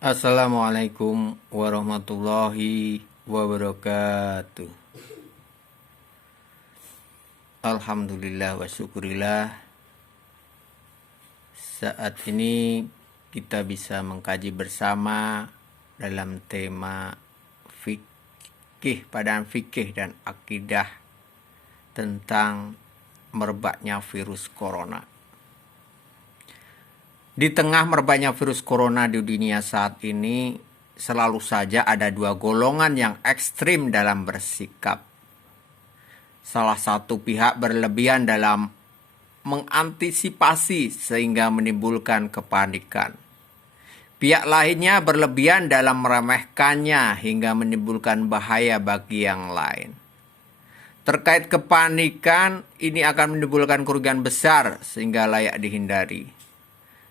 Assalamualaikum warahmatullahi wabarakatuh. Alhamdulillah wa syukurillah. Saat ini kita bisa mengkaji bersama dalam tema fikih, padaan fikih dan akidah tentang merebaknya virus corona. Di tengah merebaknya virus corona di dunia saat ini, selalu saja ada dua golongan yang ekstrim dalam bersikap. Salah satu pihak berlebihan dalam mengantisipasi sehingga menimbulkan kepanikan. Pihak lainnya berlebihan dalam meremehkannya hingga menimbulkan bahaya bagi yang lain. Terkait kepanikan, ini akan menimbulkan kerugian besar sehingga layak dihindari.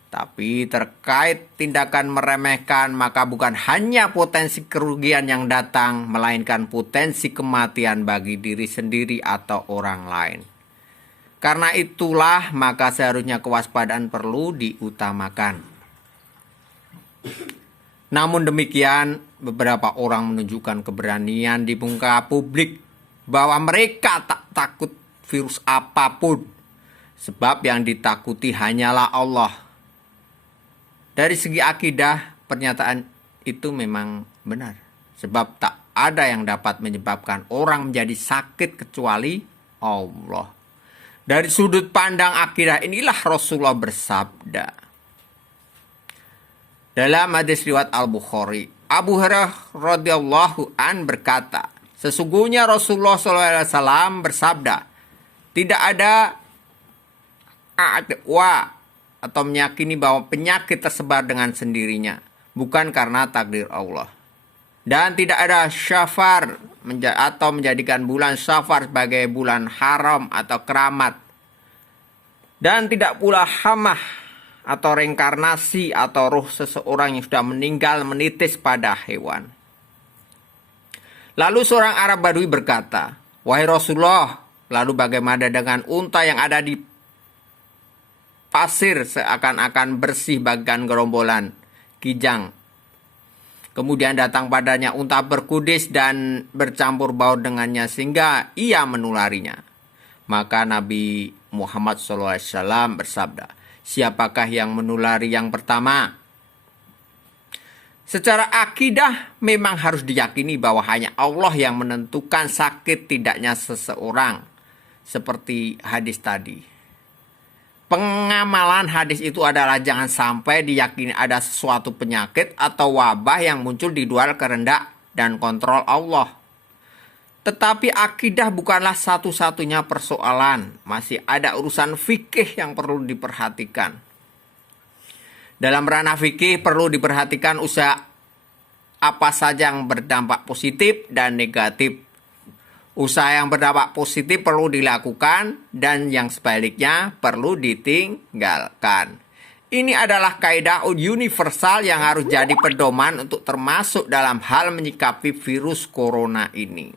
Tapi terkait tindakan meremehkan, maka bukan hanya potensi kerugian yang datang, melainkan potensi kematian bagi diri sendiri atau orang lain. Karena itulah, maka seharusnya kewaspadaan perlu diutamakan. Namun demikian, beberapa orang menunjukkan keberanian di muka publik bahwa mereka tak takut virus apapun, sebab yang ditakuti hanyalah Allah. Dari segi akidah, pernyataan itu memang benar. Sebab tak ada yang dapat menyebabkan orang menjadi sakit kecuali Allah. Dari sudut pandang akidah inilah Rasulullah bersabda. Dalam hadis riwayat Al-Bukhari, Abu Hurairah radhiyallahu an berkata, sesungguhnya Rasulullah SAW bersabda, tidak ada adwa atau meyakini bahwa penyakit tersebar dengan sendirinya, bukan karena takdir Allah. Dan tidak ada syafar atau menjadikan bulan syafar sebagai bulan haram atau keramat. Dan tidak pula hamah atau reinkarnasi atau ruh seseorang yang sudah meninggal menitis pada hewan. Lalu seorang Arab Badui berkata, wahai Rasulullah, lalu bagaimana dengan unta yang ada di pasir seakan-akan bersih bagian gerombolan kijang. Kemudian datang padanya unta berkudis dan bercampur baur dengannya sehingga ia menularinya. Maka Nabi Muhammad SAW bersabda, siapakah yang menulari yang pertama? Secara akidah memang harus diyakini bahwa hanya Allah yang menentukan sakit tidaknya seseorang. Seperti hadis tadi. Pengamalan hadis itu adalah jangan sampai diyakini ada sesuatu penyakit atau wabah yang muncul di luar kehendak dan kontrol Allah. Tetapi akidah bukanlah satu-satunya persoalan. Masih ada urusan fikih yang perlu diperhatikan. Dalam ranah fikih perlu diperhatikan usaha apa saja yang berdampak positif dan negatif. Usaha yang berdampak positif perlu dilakukan dan yang sebaliknya perlu ditinggalkan. Ini adalah kaidah universal yang harus jadi pedoman untuk termasuk dalam hal menyikapi virus corona ini.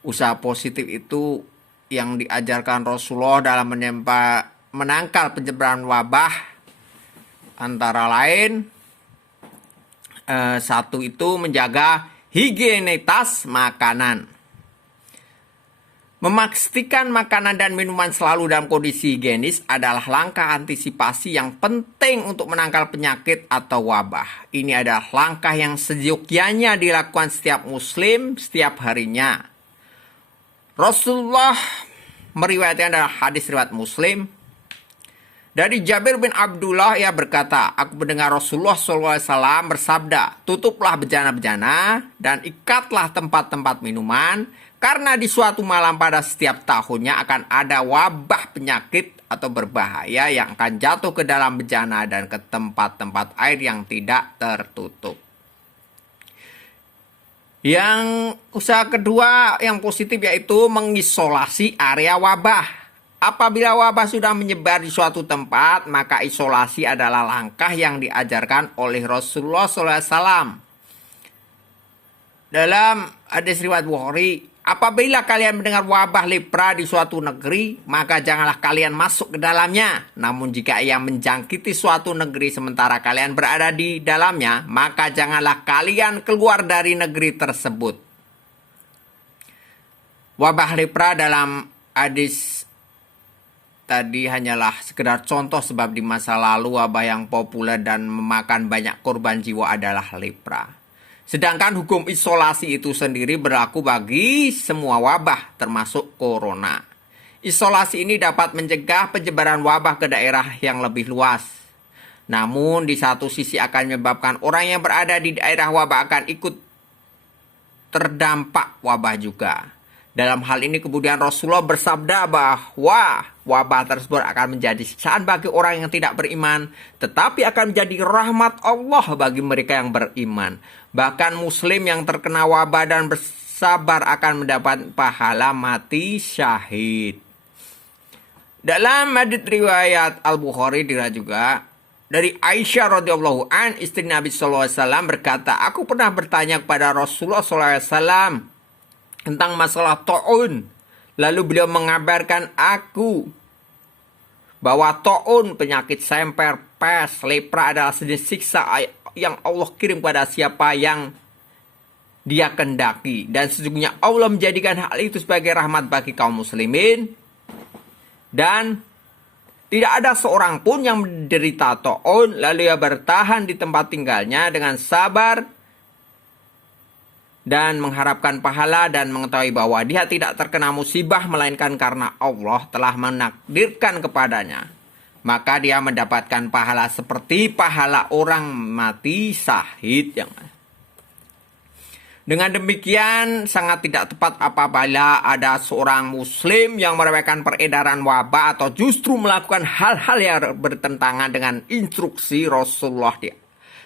Usaha positif itu yang diajarkan Rasulullah dalam menangkal penyebaran wabah antara lain satu itu menjaga higienitas makanan. Memastikan makanan dan minuman selalu dalam kondisi higienis adalah langkah antisipasi yang penting untuk menangkal penyakit atau wabah. Ini adalah langkah yang seyogyanya dilakukan setiap muslim setiap harinya. Rasulullah meriwayatkan dalam hadis riwayat Muslim. Dari Jabir bin Abdullah ia berkata, aku mendengar Rasulullah SAW bersabda, tutuplah bejana-bejana dan ikatlah tempat-tempat minuman. Karena di suatu malam pada setiap tahunnya akan ada wabah penyakit atau berbahaya yang akan jatuh ke dalam bejana dan ke tempat-tempat air yang tidak tertutup. Yang usaha kedua yang positif yaitu mengisolasi area wabah. Apabila wabah sudah menyebar di suatu tempat, maka isolasi adalah langkah yang diajarkan oleh Rasulullah SAW. Dalam hadis riwayat Bukhari, Apabila kalian mendengar wabah lepra di suatu negeri, maka janganlah kalian masuk ke dalamnya. Namun jika ia menjangkiti suatu negeri sementara kalian berada di dalamnya, maka janganlah kalian keluar dari negeri tersebut. Wabah lepra dalam hadis tadi hanyalah sekedar contoh, sebab di masa lalu wabah yang populer dan memakan banyak korban jiwa adalah lepra. Sedangkan hukum isolasi itu sendiri berlaku bagi semua wabah, termasuk corona. Isolasi ini dapat mencegah penyebaran wabah ke daerah yang lebih luas. Namun di satu sisi akan menyebabkan orang yang berada di daerah wabah akan ikut terdampak wabah juga. Dalam hal ini kemudian Rasulullah bersabda bahwa wabah tersebut akan menjadi siksaan bagi orang yang tidak beriman, tetapi akan menjadi rahmat Allah bagi mereka yang beriman. Bahkan muslim yang terkena wabah dan bersabar akan mendapat pahala mati syahid. Dalam hadits riwayat Al-Bukhari juga dari Aisyah radhiyallahu an, istri Nabi sallallahu alaihi wasallam berkata, "Aku pernah bertanya kepada Rasulullah sallallahu alaihi wasallam tentang masalah ta'un. Lalu beliau mengabarkan aku bahwa ta'un, penyakit semper, pes, lepra adalah sejenis siksa yang Allah kirim pada siapa yang Dia kendaki. Dan sesungguhnya Allah menjadikan hal itu sebagai rahmat bagi kaum muslimin. Dan tidak ada seorang pun yang menderita ta'un lalu ia bertahan di tempat tinggalnya dengan sabar dan mengharapkan pahala dan mengetahui bahwa dia tidak terkena musibah melainkan karena Allah telah menakdirkan kepadanya, maka dia mendapatkan pahala seperti pahala orang mati syahid. Dengan demikian sangat tidak tepat apabila ada seorang muslim yang meremehkan peredaran wabah atau justru melakukan hal-hal yang bertentangan dengan instruksi Rasulullah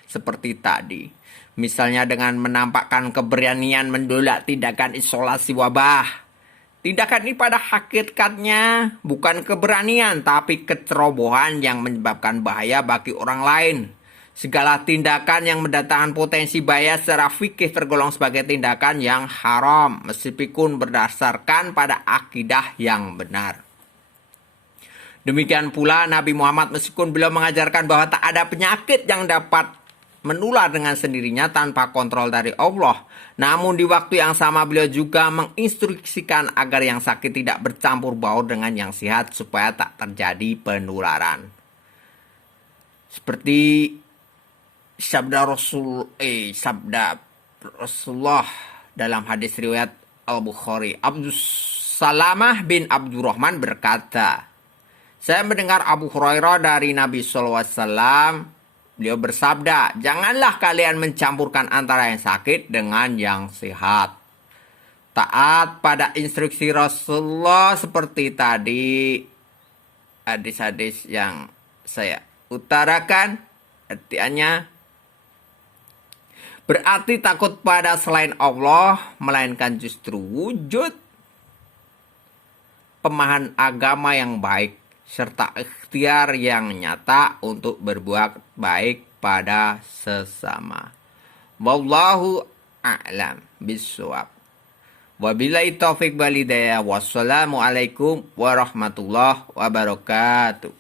seperti tadi. Misalnya dengan menampakkan keberanian menolak tindakan isolasi wabah. Tindakan ini pada hakikatnya bukan keberanian, tapi kecerobohan yang menyebabkan bahaya bagi orang lain. Segala tindakan yang mendatangkan potensi bahaya secara fikih tergolong sebagai tindakan yang haram, meskipun berdasarkan pada akidah yang benar. Demikian pula Nabi Muhammad, meskipun beliau mengajarkan bahwa tak ada penyakit yang dapat menular dengan sendirinya tanpa kontrol dari Allah, namun di waktu yang sama beliau juga menginstruksikan agar yang sakit tidak bercampur baur dengan yang sehat supaya tak terjadi penularan. Seperti sabda Rasulullah dalam hadis riwayat Al-Bukhari, Abdus Salamah bin Abdurrahman berkata, saya mendengar Abu Hurairah dari Nabi SAW. Beliau bersabda, janganlah kalian mencampurkan antara yang sakit dengan yang sehat. Taat pada instruksi Rasulullah seperti tadi hadis-hadis yang saya utarakan, artinya berarti takut pada selain Allah, melainkan justru wujud pemahaman agama yang baik serta ikhtiar yang nyata untuk berbuat baik pada sesama. Wallahu a'lam bishawab. Wabillahi taufiq wal hidayah. Wassalamualaikum warahmatullahi wabarakatuh.